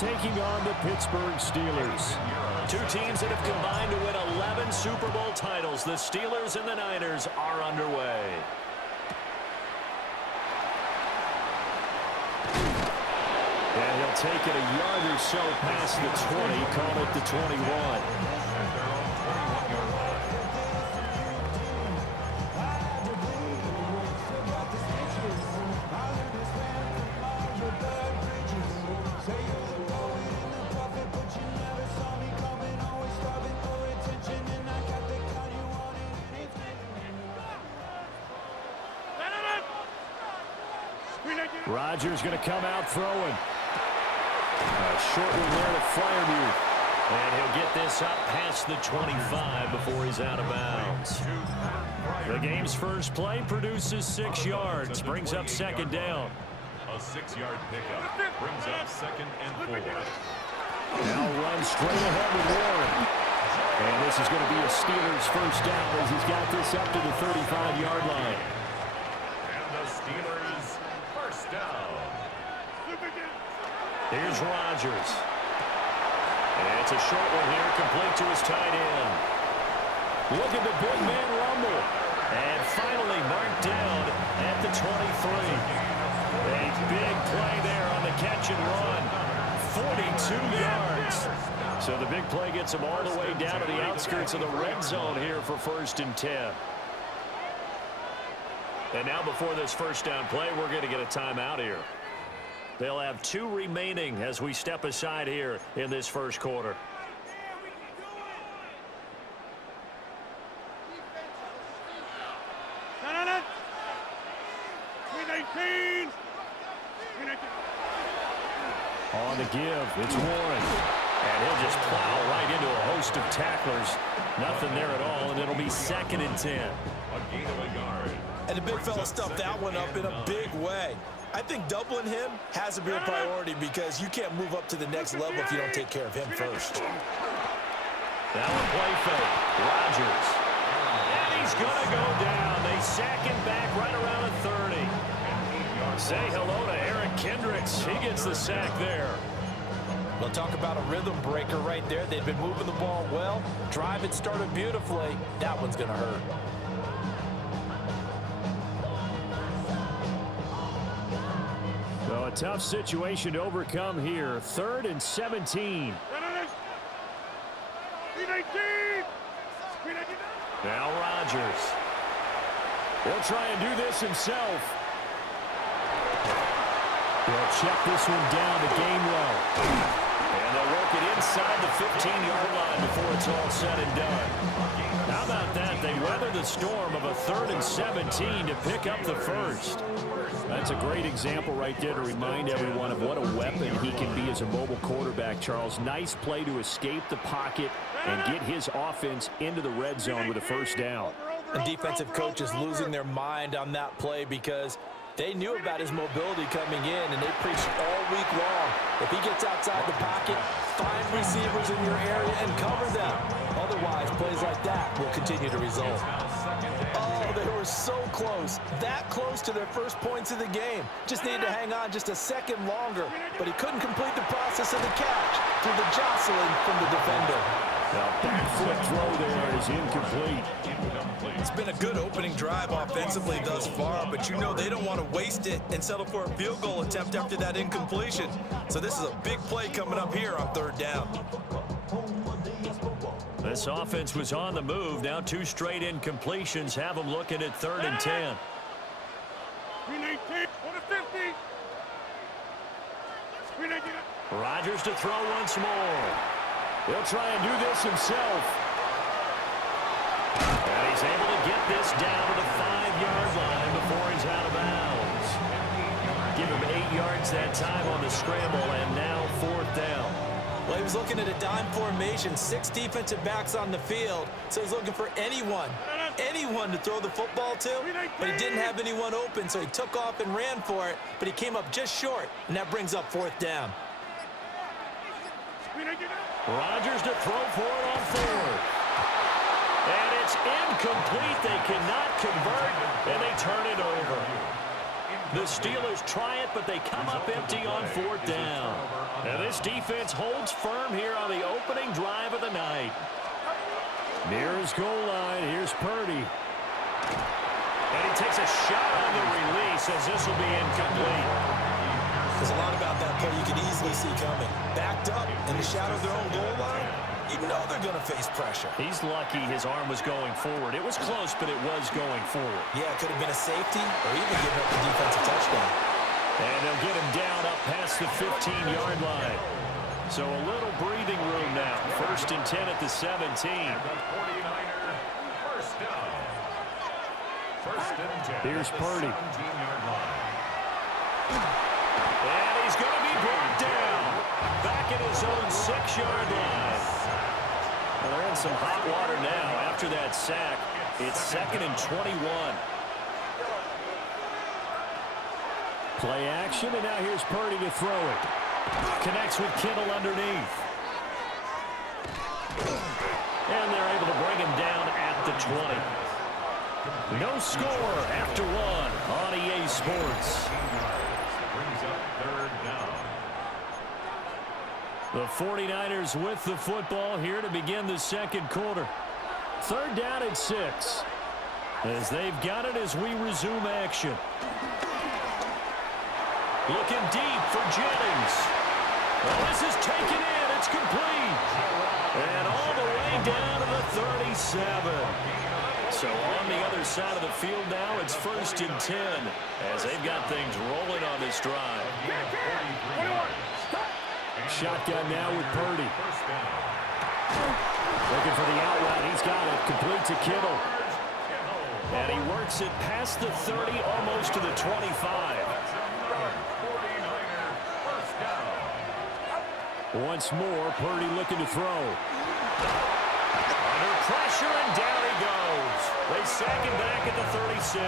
taking on the Pittsburgh Steelers. Two teams that have combined to win 11 Super Bowl titles. The Steelers and the Niners are underway. And he'll take it a yard or so past the 20, call it the 21. Rodgers going to come out throwing. A short one there to Fryermuth. And he'll get this up past the 25 before he's out of bounds. The game's first play produces 6 yards. Brings up second down. A 6-yard pickup brings up 2nd and 4. Now runs straight ahead with Warren. And this is going to be a Steelers first down as he's got this up to the 35-yard line. And the Steelers first down. Here's Rodgers. And it's a short one here, complete to his tight end. Look at the big man rumble. And finally marked down at the 23. A big play there on the catch and run. 42 yards. So the big play gets him all the way down to the outskirts of the red zone here for 1st and 10. And now before this first down play, we're going to get a timeout here. They'll have 2 remaining as we step aside here in this first quarter. On the give, it's Warren. And he'll just plow right into a host of tacklers. Nothing there at all, and it'll be 2nd and 10. A gain of a yard. And the big fella stuffed that one up in a big way. I think doubling him has to be a priority because you can't move up to the next level if you don't take care of him first. Now a play fake. Rodgers. And he's going to go down. They sack him back right around the 30. Say hello to Eric Kendricks. He gets the sack there. We'll talk about a rhythm breaker right there. They've been moving the ball well. Drive it started beautifully. That one's going to hurt. So a tough situation to overcome here. 3rd and 17. Now Rodgers. He'll try and do this himself. He'll check this one down to Gainwell. And they'll work it inside the 15-yard line before it's all said and done. How about that? They weather the storm of a 3rd and 17 to pick up the first. That's a great example right there to remind everyone of what a weapon he can be as a mobile quarterback, Charles. Nice play to escape the pocket and get his offense into the red zone with a first down. And defensive coaches losing their mind on that play because they knew about his mobility coming in, and they preached all week long. If he gets outside the pocket, find receivers in your area and cover them. Otherwise, plays like that will continue to result. Oh, they were so close. That close to their first points of the game. Just needed to hang on just a second longer, but he couldn't complete the process of the catch through the jostling from the defender. Now, back foot throw there is incomplete. It's been a good opening drive offensively thus far, but you know they don't want to waste it and settle for a field goal attempt after that incompletion. So this is a big play coming up here on 3rd down. This offense was on the move. Now 2 straight incompletions have them looking at 3rd and 10. Rodgers to throw once more. He'll try and do this himself. And he's able to get this down to the 5-yard line before he's out of bounds. Give him 8 yards that time on the scramble, and now 4th down. Well, he was looking at a dime formation, 6 defensive backs on the field, so he's looking for anyone to throw the football to, but he didn't have anyone open, so he took off and ran for it, but he came up just short, and that brings up 4th down. Rodgers to throw for it on 4th. And it's incomplete. They cannot convert, and they turn it over. The Steelers try it, but they come up empty on fourth down. And this defense holds firm here on the opening drive of the night. Near his goal line, here's Purdy. And he takes a shot on the release as this will be incomplete. There's a lot about that play you can easily see coming. Backed up in the shadow of their own goal line, you know they're going to face pressure. He's lucky his arm was going forward. It was close, but it was going forward. Yeah, it could have been a safety or even given up the defensive touchdown. And they'll get him down up past the 15-yard line. So a little breathing room now. 1st and 10 at the 17. Here's Purdy. And he's going to be brought down. Back at his own 6-yard line. Well, they're in some hot water now after that sack. It's 2nd and 21. Play action, and now here's Purdy to throw it. Connects with Kittle underneath. And they're able to bring him down at the 20. No score after one on EA Sports. Brings up 3rd down. The 49ers with the football here to begin the second quarter. 3rd down and 6. As they've got it as we resume action. Looking deep for Jennings. Well, this is taken in. It's complete. And all the way down to the 37. So on the other side of the field now, it's 1st and 10 as they've got things rolling on this drive. Shotgun now with Purdy. Looking for the out route. He's got it. Complete to Kittle. And he works it past the 30, almost to the 25. Once more, Purdy looking to throw. Under pressure, and down he goes. They sack him back at the 36.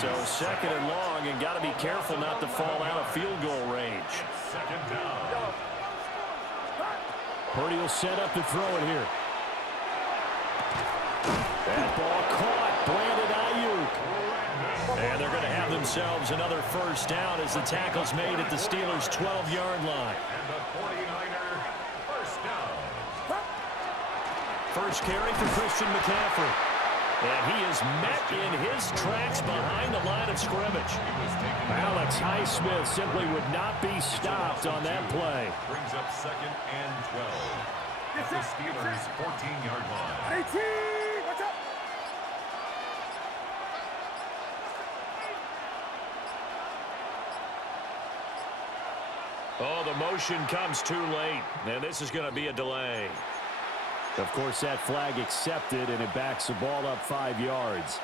So 2nd and long, and got to be careful not to fall out of field goal range. 2nd down. Purdy will set up to throw it here. That ball caught. Brandon Ayuk. And they're going to have themselves another 1st down as the tackle's made at the Steelers' 12-yard line. And the 49er 1st down. First carry for Christian McCaffrey. And he is met in his tracks behind the line of scrimmage. Alex Highsmith simply would not be stopped on that play. Brings up 2nd and 12. At the Steelers' 14-yard line. Oh, the motion comes too late. And this is going to be a delay. Of course, that flag accepted, and it backs the ball up 5 yards.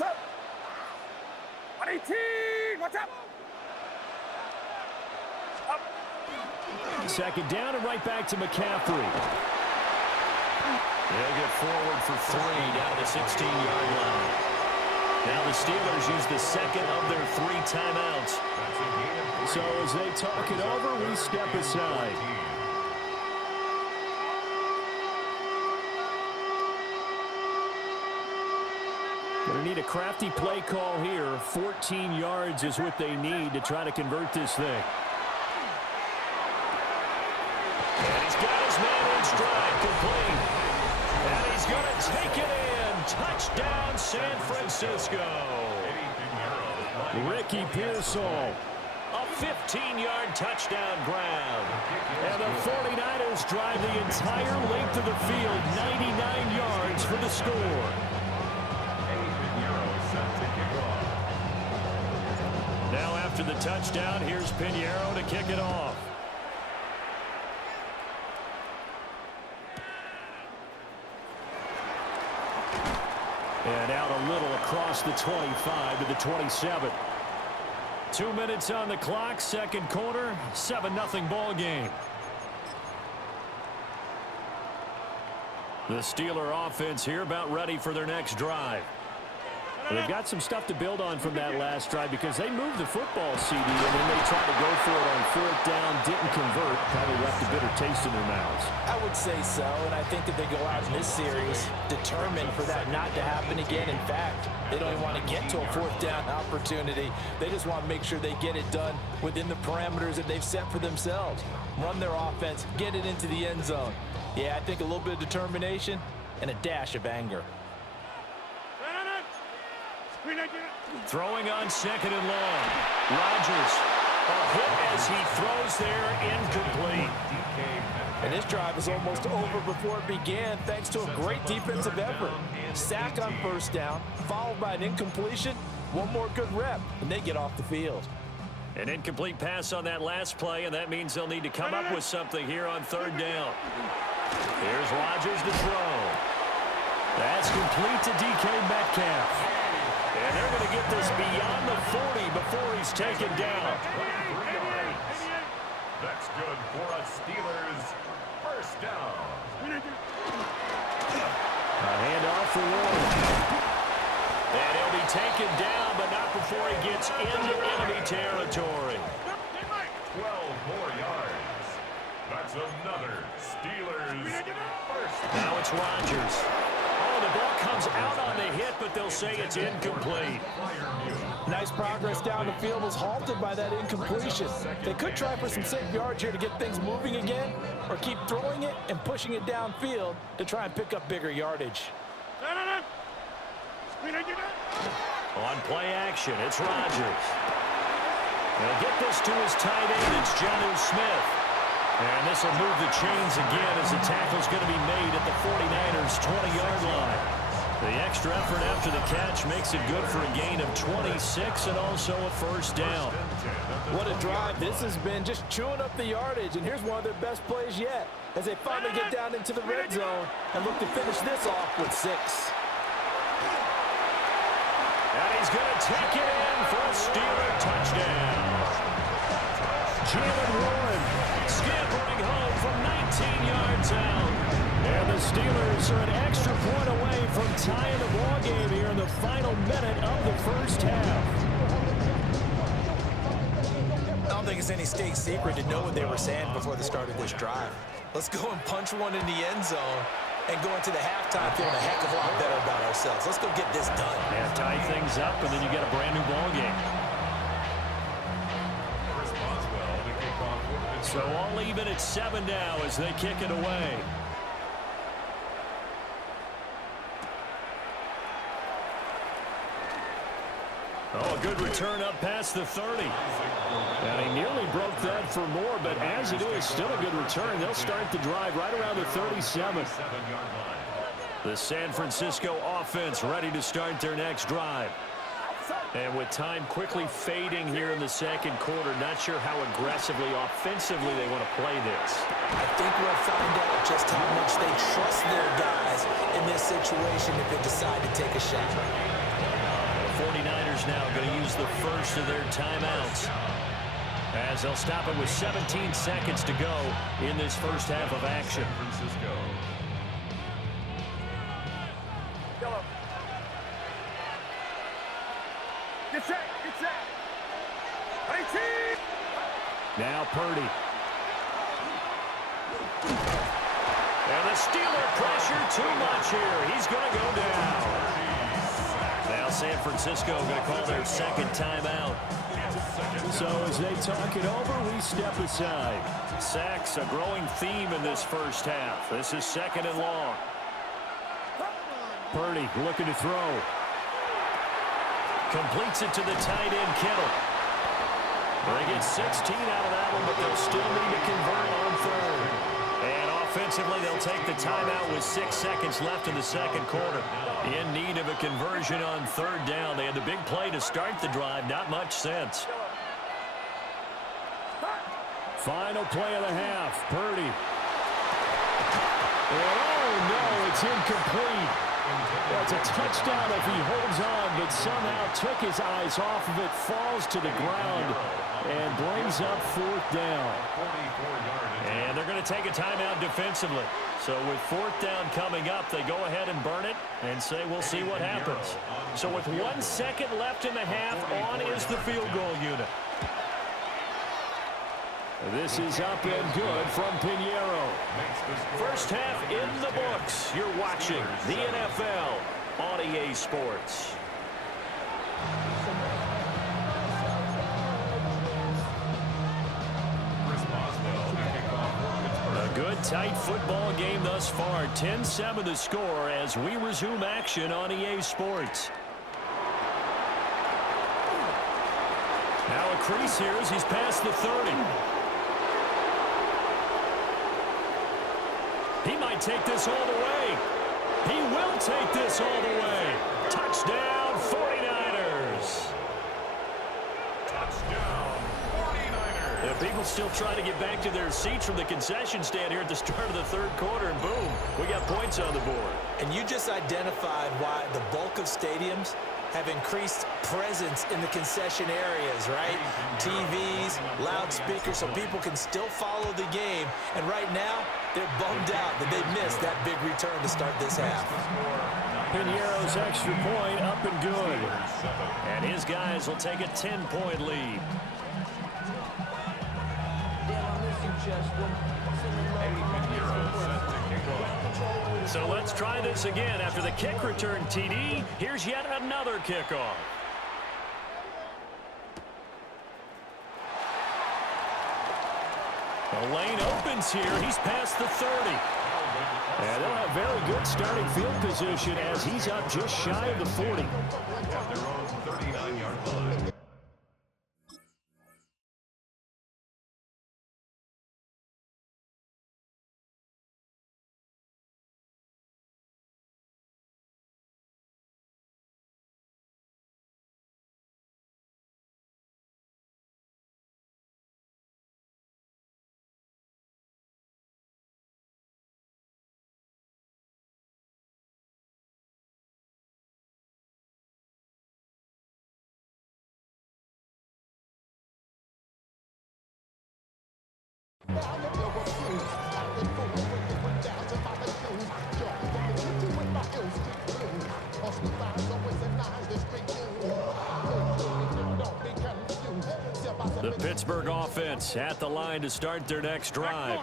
Up. 118. What's up? Up. 2nd down and right back to McCaffrey. They'll get forward for 3 down to the 16-yard line. Now the Steelers use the 2nd of their 3 timeouts. So as they talk it over, we step aside. Going to need a crafty play call here. 14 yards is what they need to try to convert this thing. And he's got his man in stride, complete. And he's going to take it in. touchdown, San Francisco. Ricky Pearsall. A 15-yard touchdown grab. And the 49ers drive the entire length of the field, 99 yards for the score. Now after the touchdown, here's Pinheiro to kick it off. And out a little across the 25 to the 27. 2 minutes on the clock, second quarter, 7-0 ball game. The Steeler offense here about ready for their next drive. They've got some stuff to build on from that last drive because they moved the football, CD, and then they tried to go for it on fourth down, didn't convert, probably left a bitter taste in their mouths. I would say so, and I think that they go out in this series determined for that not to happen again. In fact, they don't even want to get to a fourth down opportunity. They just want to make sure they get it done within the parameters that they've set for themselves. Run their offense, get it into the end zone. Yeah, I think a little bit of determination and a dash of anger. Throwing on second and long. Rodgers. A hit as he throws there, incomplete. And this drive is almost over before it began thanks to a great defensive effort. Sack on first down, followed by an incompletion. One more good rep, and they get off the field. An incomplete pass on that last play, and that means they'll need to come up with something here on third down. Here's Rodgers to throw. That's complete to DK Metcalf. And they're going to get this beyond the 40 before he's taken down. That's good for a Steelers first down. A handoff for Warren. And he'll be taken down, but not before he gets into enemy territory. 12 more yards. That's another Steelers first down. Now it's Rodgers. Oh, the ball comes out on the hit, but they'll say it's incomplete. Nice progress down the field was halted by that incompletion. They could try for some safe yards here to get things moving again, or keep throwing it and pushing it downfield to try and pick up bigger yardage. On play action, it's Rodgers. They'll get this to his tight end. It's Jonnu Smith. And this will move the chains again as the tackle's going to be made at the 49ers' 20-yard line. The extra effort after the catch makes it good for a gain of 26 and also a first down. What a drive this has been, just chewing up the yardage. And here's one of their best plays yet as they finally get down into the red zone and look to finish this off with 6. And he's going to take it in for a Steeler touchdown. Jalen Warren Scampering home from 19 yards out. and the Steelers are an extra point away from tying the ball game here in the final minute of the first half. I don't think it's any state secret to know what they were saying before the start of this drive. Let's go and punch one in the end zone and go into the halftime feeling a heck of a lot better about ourselves. Let's go get this done. Yeah, tie things up, and then you get a brand new ball game. So all even at 7 now as they kick it away. Oh, a good return up past the 30. And he nearly broke that for more, but as it is, still a good return. They'll start the drive right around the 37. The San Francisco offense ready to start their next drive. And with time quickly fading here in the second quarter, not sure how aggressively, offensively they want to play this. I think we'll find out just how much they trust their guys in this situation if they decide to take a shot. The 49ers now going to use the first of their timeouts as they'll stop it with 17 seconds to go in this first half of action. Get set, get set. 18. Now Purdy. And the Steeler pressure too much here. He's going to go down. Now San Francisco going to call their second timeout. So as they talk it over, we step aside. Sacks, a growing theme in this first half. This is second and long. Purdy looking to throw. Completes it to the tight end, Kittle. They get 16 out of that one, but they'll still need to convert on third. And offensively, they'll take the timeout with 6 seconds left in the second quarter. In need of a conversion on third down. They had the big play to start the drive. Not much sense. Final play of the half. Purdy. And oh, no, it's incomplete. That's a touchdown if he holds on, but somehow took his eyes off of it, falls to the ground, and brings up fourth down. And they're going to take a timeout defensively. So with fourth down coming up, they go ahead and burn it and say we'll see what happens. So with 1 second left in the half, on is the field goal unit. This is up and good from Pinheiro. First half in the books. You're watching the NFL on EA Sports. A good, tight football game thus far. 10-7 the score as we resume action on EA Sports. Now a crease here as he's past the 30. He might take this all the way. He will take this all the way. Touchdown, 49ers. Touchdown, 49ers. The people still trying to get back to their seats from the concession stand here at the start of the third quarter, and boom, we got points on the board. And you just identified why the bulk of stadiums have increased presence in the concession areas, right? TVs, loudspeakers, so people can still follow the game. And right now, they're bummed out that they missed that big return to start this half. Pinheiro's extra point up and good. And his guys will take a 10-point lead. So let's try this again. After the kick return TD, here's yet another kickoff. The lane opens here. He's past the 30. And they'll have very good starting field position as he's up just shy of the 40. At their own 39-yard line. The Pittsburgh offense at the line to start their next drive.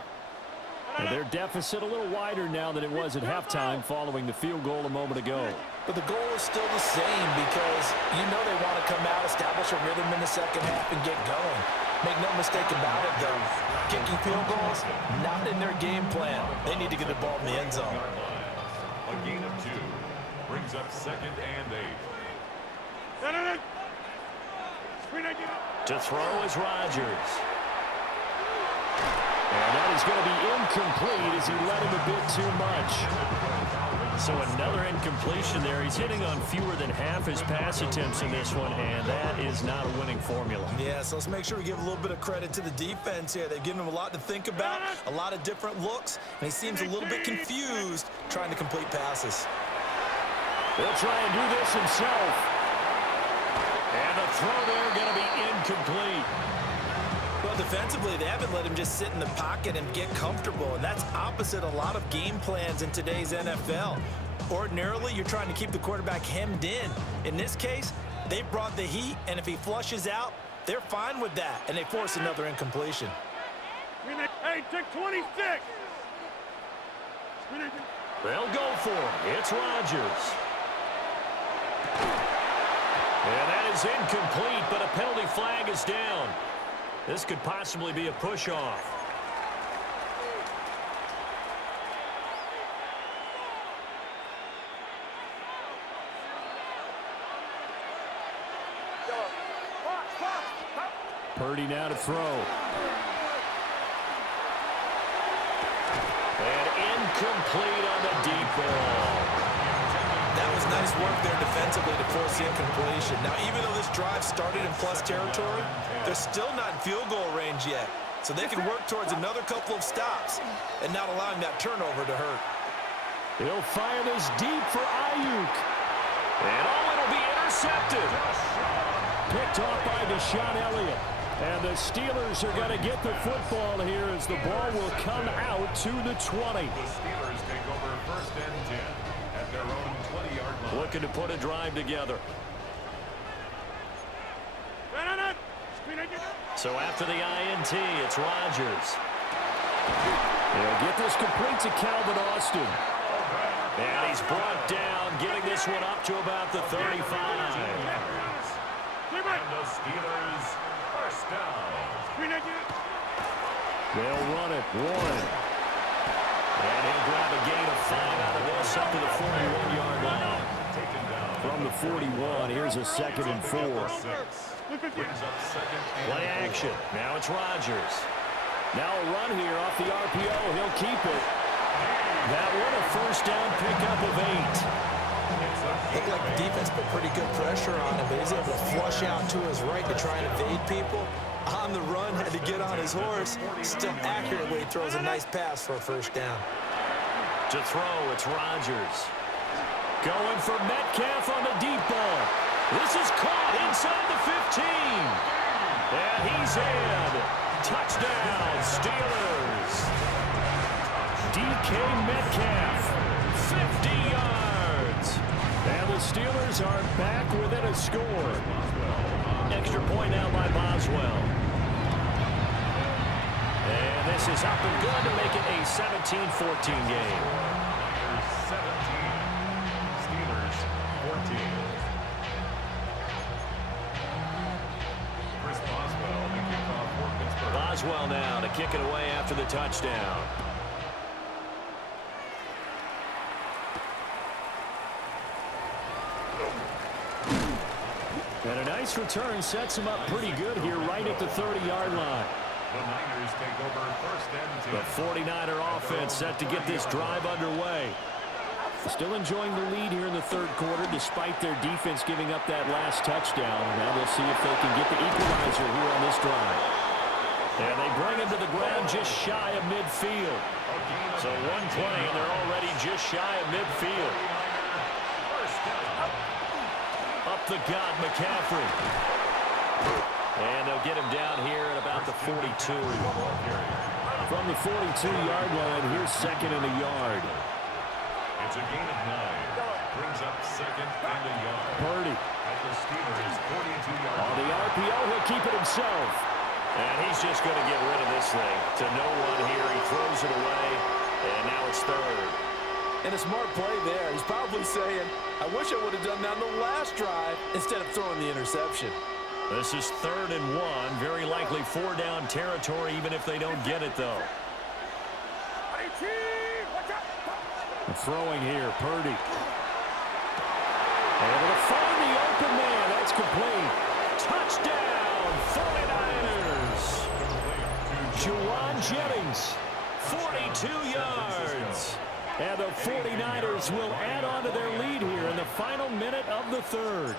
And their deficit a little wider now than it was at halftime following the field goal a moment ago. But the goal is still the same because you know they want to come out, establish a rhythm in the second half, and get going. Make no mistake about it, though. Kicking field goals, not in their game plan. They need to get the ball in the end zone. A gain of 2 brings up 2nd and 8. To throw is Rodgers. And that is going to be incomplete as he let him a bit too much. So another incompletion there. He's hitting on fewer than half his pass attempts in this one, and that is not a winning formula. Yeah, so let's make sure we give a little bit of credit to the defense here. They've given him a lot to think about, a lot of different looks, and he seems a little bit confused trying to complete passes. He'll try and do this himself. And the throw there going to be incomplete. Well, defensively, they haven't let him just sit in the pocket and get comfortable, and that's opposite a lot of game plans in today's NFL. Ordinarily, you're trying to keep the quarterback hemmed in. In this case, they brought the heat, and if he flushes out, they're fine with that, and they force another incompletion. Hey, take 26! They'll go for it. It's Rodgers. And that is incomplete, but a penalty flag is down. This could possibly be a push-off. Purdy now to throw. And incomplete on the deep ball. That was nice work there defensively to force the incompletion. Now, even though this drive started in plus territory, they're still not in field goal range yet. So they can work towards another couple of stops and not allowing that turnover to hurt. He'll fire this deep for Ayuk. And it'll be intercepted. Picked off by Deshaun Elliott. And the Steelers are going to get the football here as the ball will come out to the 20. The Steelers take over first and 10 at their own 20-yard line. Looking to put a drive together. So after the INT, it's Rodgers. He'll get this complete to Calvin Austin. And he's brought down, getting this one up to about the 35. And the Steelers first down. They'll run it. One. And he'll grab a gain of 5 out of this up to the 41-yard line. Taken down. From the 41, here's a 2nd and 4. Brings up second and Play action. Now it's Rodgers. Now a run here off the RPO. He'll keep it. That one a first down pickup of 8. Looked like the defense put pretty good pressure on him, but he's able to flush out to his right to try and evade people. On the run, had to get on his horse. Still accurately throws a nice pass for a first down. To throw, it's Rodgers. Going for Metcalf on the deep ball. This is caught inside the 15. And he's in. Touchdown, Steelers. DK Metcalf. 50 yards. And the Steelers are back within a score. Extra point now by Boswell. And this is up and good to make it a 17-14 game. 17. Steelers 14. Chris Boswell, the kickoff for Pittsburgh. Boswell now to kick it away after the touchdown. And a nice return sets him up pretty good here right at the 30-yard line. The Niners take over first and 10. The 49er offense set to get this drive underway. Still enjoying the lead here in the third quarter despite their defense giving up that last touchdown. Now we'll see if they can get the equalizer here on this drive. And they bring him to the ground just shy of midfield. So one play and they're already just shy of midfield. Up the gut, McCaffrey. And they'll get him down here at about the 42. From the 42-yard line, here's 2nd and a yard. It's a gain of 9. Brings up 2nd and a yard. Purdy. At the Steelers 42-yard On the RPO, he'll keep it himself. And he's just going to get rid of this thing to no one here. He throws it away, and now it's 3rd. And a smart play there. He's probably saying, I wish I would have done that on the last drive instead of throwing the interception. This is 3rd and 1. Very likely 4-down territory, even if they don't get it, though. Throwing here, Purdy. Able to find the open man. That's complete. Touchdown, 49ers. Juwan Jennings, 42 yards. And the 49ers will add on to their lead here in the final minute of the third.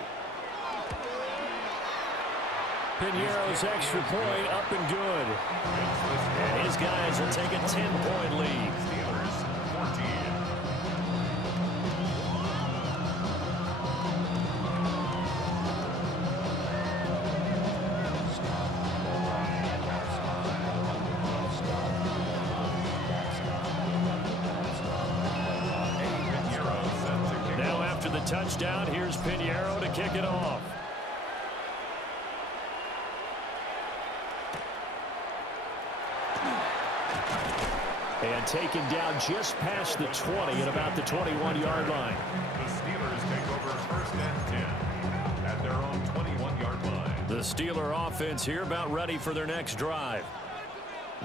Piñeiro's extra point up and good. And his guys will take a 10-point lead. Steelers 14. Now after the touchdown, here's Piñeiro to kick it off. And taken down just past the 20 at about the 21-yard line. The Steelers take over first and 10 at their own 21-yard line. The Steeler offense here about ready for their next drive.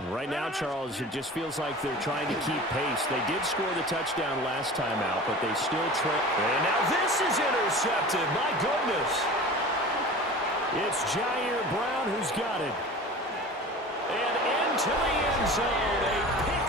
Right now, Charles, it just feels like they're trying to keep pace. They did score the touchdown last time out, but they still trail. And now this is intercepted. My goodness. It's Jair Brown who's got it. to the end zone. A pick